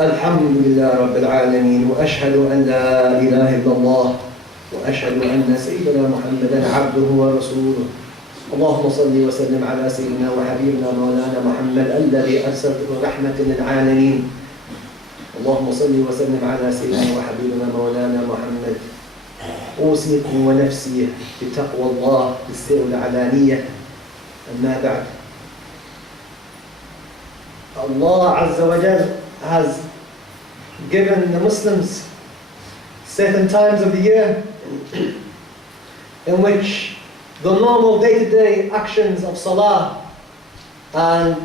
الحمد لله رب العالمين وأشهد أن لا إله إلا الله وأشهد أن سيدنا محمدا عبده ورسوله اللهم صل وسلم على سيدنا وحبيبنا مولانا محمد الذي أرسلته رحمة للعالمين اللهم صل وسلم على سيدنا وحبيبنا مولانا محمد أوصيكم ونفسي بتقوى الله بالسر العلانية أما بعد Allah Azza wa Jal has given the Muslims certain times of the year in which the normal day-to-day actions of salah and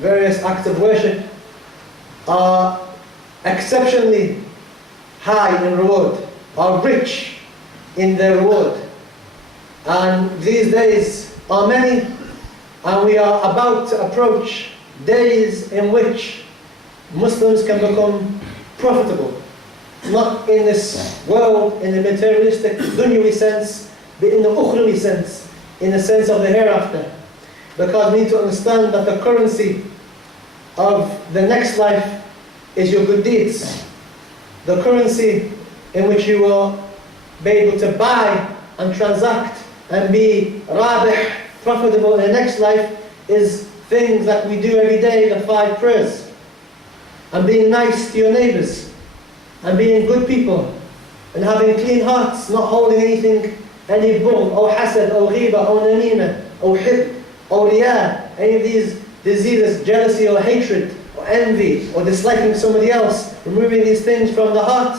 various acts of worship are exceptionally high in reward, are rich in their reward. And these days are many, and we are about to approach days in which Muslims can become profitable, not in this world, in the materialistic, dunyawi sense, but in the ukhrawi sense, in the sense of the hereafter. Because we need to understand that the currency of the next life is your good deeds. The currency in which you will be able to buy and transact and be rabih, profitable in the next life, is things that we do every day, the 5 prayers, and being nice to your neighbours, and being good people, and having clean hearts, not holding anything, any bughd, or hasad, or ghiba, or namima, or hib, or riyah, any of these diseases, jealousy or hatred, or envy, or disliking somebody else, removing these things from the heart.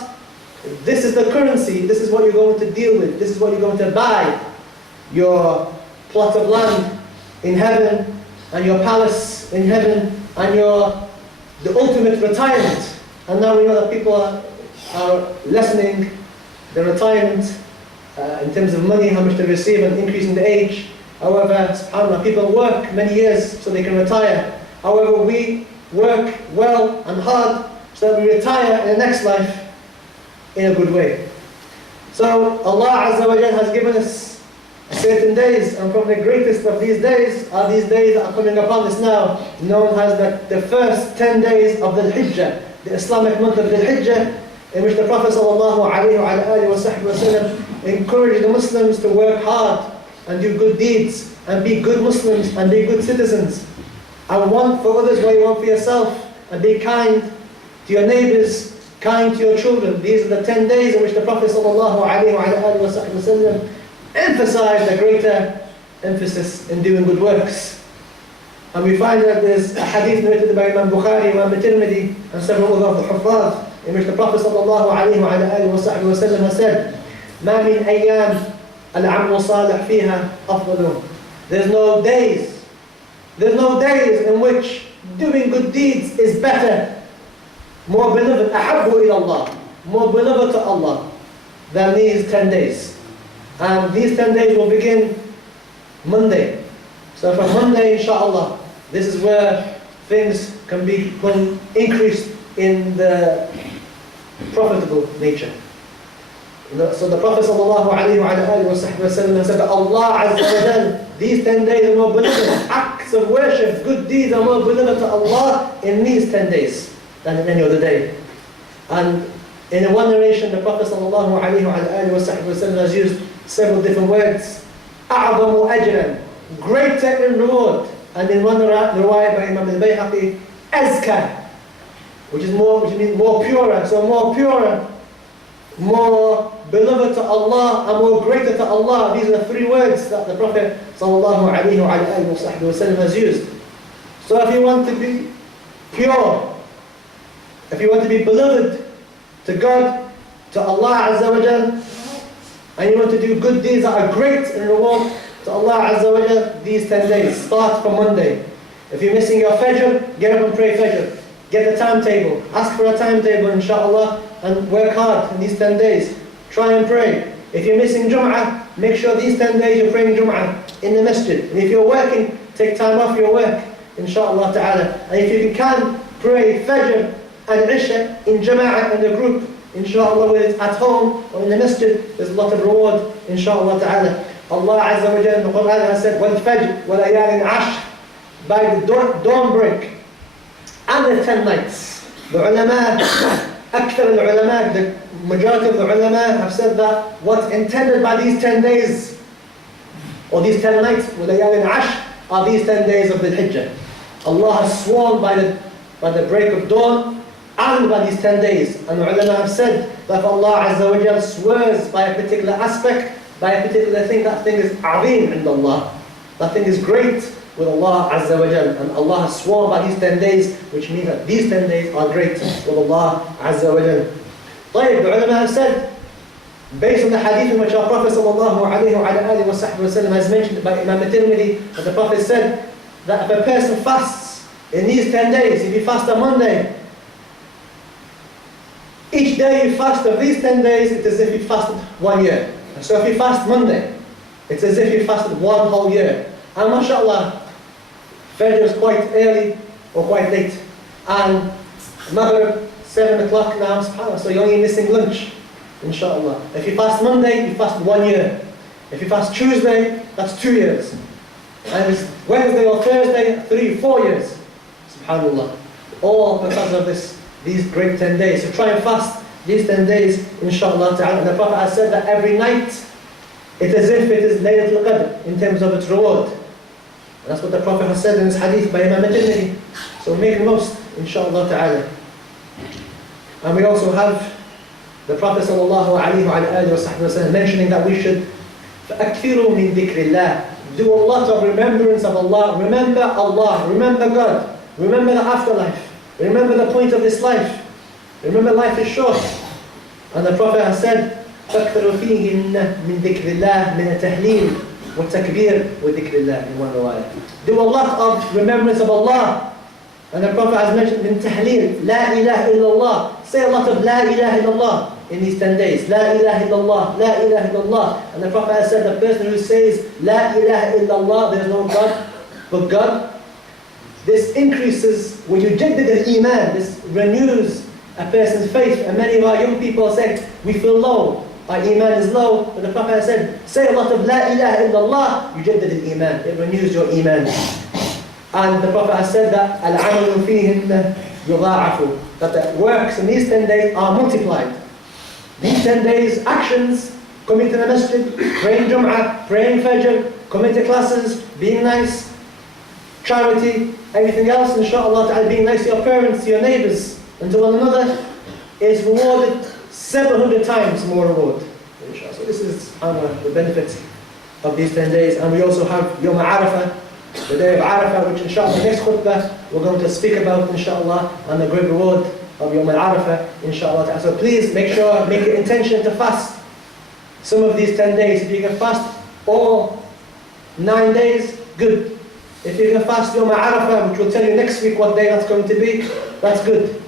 This is the currency, this is what you're going to deal with, this is what you're going to buy. Your plot of land in heaven, and your palace in heaven, and the ultimate retirement. And now we know that people are lessening the retirement in terms of money, how much they receive, and increasing the age. However, subhanAllah, people work many years so they can retire. However, we work well and hard so that we retire in the next life in a good way. So Allah Azza wa Jalla has given us certain days, and from the greatest of these days are these days that are coming upon us now, known as the first 10 days of the hijjah, the Islamic month of the hijjah, in which the Prophet ﷺ encouraged the Muslims to work hard and do good deeds and be good Muslims and be good citizens, and want for others what you want for yourself, and be kind to your neighbours, kind to your children. These are the 10 days in which the Prophet ﷺ emphasized a greater emphasis in doing good works. And we find that there's a hadith narrated by Imam Bukhari, Imam Tirmidhi, and several other of the Huffaz, in which the Prophet ﷺ has said, مَا مِنْ أَيَّامٍ الْعَمْلُ صَالِحْ فِيهَا أَفْضَلُ. There's no days in which doing good deeds is better, more beloved, أَحَبُّ إِلَى اللَّهِ, more beloved to Allah than these 10 days. And these 10 days will begin Monday. So from Monday, inshallah, this is where things can become increased in the profitable nature. So the Prophet ﷺ said that Allah Azza wa Jal, these 10 days are more beloved. Acts of worship, good deeds are more beloved to Allah in these 10 days than in any other day. And in one narration, the Prophet ﷺ has used several different words. أعظم أجرا, greater in reward. And in one riwayah by Imam al-Bayhaqi, أزكى, which means more purer. So more purer, more beloved to Allah, and more greater to Allah. These are the 3 words that the Prophet ﷺ has used. So if you want to be pure, if you want to be beloved to God, to Allah Azza wa Jal, and you want to do good deeds that are great in reward to Allah Azza wa Jal, these 10 days start from Monday. If you're missing your Fajr, get up and pray Fajr. Get the timetable, ask for a timetable inshallah, and work hard in these 10 days. Try and pray. If you're missing Jum'ah, make sure these 10 days you're praying Jum'ah in the masjid. And if you're working, take time off your work, inshallah ta'ala. And if you can, pray Fajr and Isha in Jama'ah, in the group, inshallah, whether it's at home or in the masjid, there's a lot of reward, inshallah ta'ala. Allah Azza wa Jalla in the Quran has said, وَالْفَجْرِ وَلَيَالٍ عَشْرٍ, by the dawn break and the 10 nights. The ulama, أكثر العلماء, the majority of the ulama have said that what's intended by these 10 days, or these 10 nights, وَلَيَالٍ عَشْرٍ, are these 10 days of the hijjah. Allah has sworn by the break of dawn and by these 10 days. And the ulama have said that if Allah Azza wa Jal swears by a particular aspect, by a particular thing, that thing is azim in Allah. That thing is great with Allah Azza wa Jal. And Allah has sworn by these 10 days, which means that these 10 days are great with Allah Azza wa Jal. طيب, the ulama have said, based on the hadith in which our Prophet sallallahu alayhi wa sallam has mentioned by Imam al-Tirmidhi, that the Prophet said that if a person fasts in these 10 days, if you fast on Monday, each day you fast of these 10 days, it's as if you fasted 1 year. So if you fast Monday, it's as if you fasted 1 whole year. And mashallah, Fajr is quite early or quite late. And Maghrib, 7 o'clock now, subhanAllah, so you're only missing lunch, inshallah. If you fast Monday, you fast 1 year. If you fast Tuesday, that's 2 years. And if it's Wednesday or Thursday, 3-4 years. Subhanallah. All because of these great 10 days. So try and fast these 10 days, inshallah ta'ala. And the Prophet has said that every night, it's as if it is Laylatul Qadr in terms of its reward. And that's what the Prophet has said in his hadith by Imam al-Tirmidhi. So make the most, inshallah ta'ala. And we also have the Prophet sallallahu alayhi wa sallam mentioning that we should فَأَكْثِرُوا مِن ذِكْرِ اللَّهِ, do a lot of remembrance of Allah. Remember Allah, remember God, remember the afterlife, remember the point of this life. Remember life is short. And the Prophet has said, فَأَكْثِرُوا فِيهِنَّ مِن ذِكْرِ اللَّهِ مِنَ التَّهْلِيلِ وَالتَّكْبِيرِ وَذِكْرِ اللَّهِ in one riwayah. Do a lot of remembrance of Allah. And the Prophet has mentioned in tahleel, La ilaha illallah. Say a lot of La ilaha illallah in these 10 days. La ilaha illallah, La ilaha illallah. And the Prophet has said, the person who says La ilaha illallah, there is no God but God, this increases, when you jaddid al-iman, this renews a person's faith. And many of our young people say, we feel low, our iman is low. But the Prophet has said, say a lot of La ilaha illallah, you jaddid al-iman, it renews your iman. And the Prophet has said that al-amalu fihinna yudha'afu, that the works in these 10 days are multiplied. These 10 days, actions, coming to the masjid, praying Jum'ah, praying Fajr, coming to classes, being nice, charity, everything else, inshallah ta'ala, being nice to your parents, to your neighbors, and to one another, is rewarded 700 times more reward. Inshallah. So this is the benefits of these 10 days. And we also have Yom Arafah, the day of Arafah, which inshallah the next khutbah we're going to speak about, inshallah, and the great reward of Yom Arafah, inshallah. So please make sure, make your intention to fast some of these 10 days. If you can fast all 9 days, good. If you can fast Yom Arafah, which will tell you next week what day that's going to be, that's good.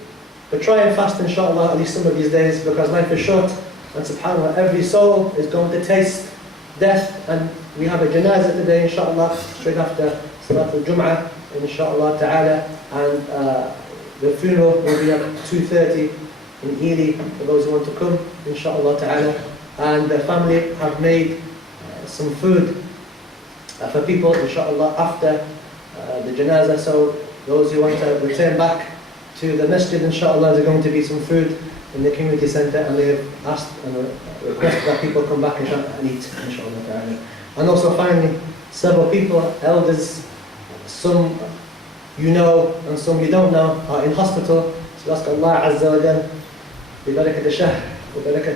But try and fast, inshallah, at least some of these days, because life is short, and subhanAllah, every soul is going to taste death. And we have a janazah today, inshallah, straight after Salat al-Jum'ah, inshallah ta'ala, and the funeral will be at 2:30 in Ely for those who want to come, inshallah ta'ala. And the family have made some food for people, inshallah, after the janazah. So those who want to return back to the masjid, inshallah, there's going to be some food in the community centre, and they have asked and requested that people come back and eat, inshallah ta'ala. And also finally, several people, elders, some you know and some you don't know, are in hospital. So ask Allah Azza wa Jal, ببركة الشهر وبركة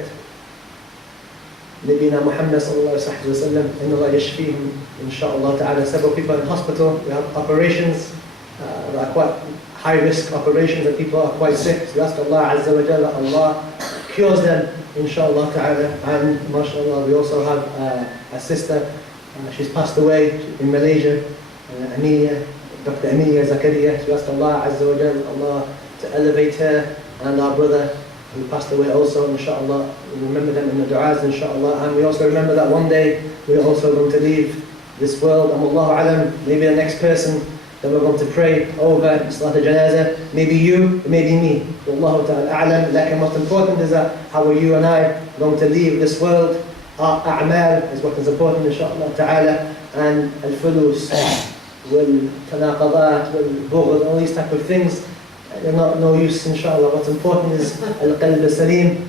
نبينا محمد صلى الله عليه وسلم, إن الله يشفيهم inshallah ta'ala. Several people in hospital, we have operations that are quite high risk operations, and people are quite sick. So we ask Allah Azza wa Jal that Allah cures them, inshallah ta'ala. And mashallah, we also have a sister, she's passed away in Malaysia, Amelia, Dr. Amelia Zakaria. So we ask Allah Azza wa Jal, Allah to elevate her, and our brother who passed away also, inshallah. We remember them in the du'as, inshallah. And we also remember that one day we're also going to leave this world, and Wallahu alam, maybe the next person that we're going to pray over Salat al-Janazah, maybe you, maybe me. Wallahu ta'ala a'lam. Like, most important is that how are you and I going to leave this world? Our a'mal is what is important, inshallah ta'ala. And al-fulus, wal-tanaqadat, wal-bughd, all these type of things, no use inshallah. What's important is القلب السليم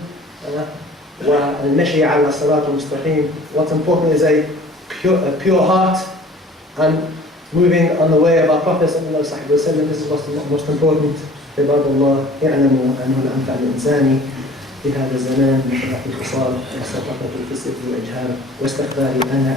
والمشي على الصراط المستقيم. What's important is a pure heart and moving on the way of our Prophet sallallahu alaihi wasallam. This is what's most important. عباد الله اعلموا أنه الأنفع الإنساني في هذا الزمان من شرح الخصال وسقطة الفسق والإجهال واستخبار أنا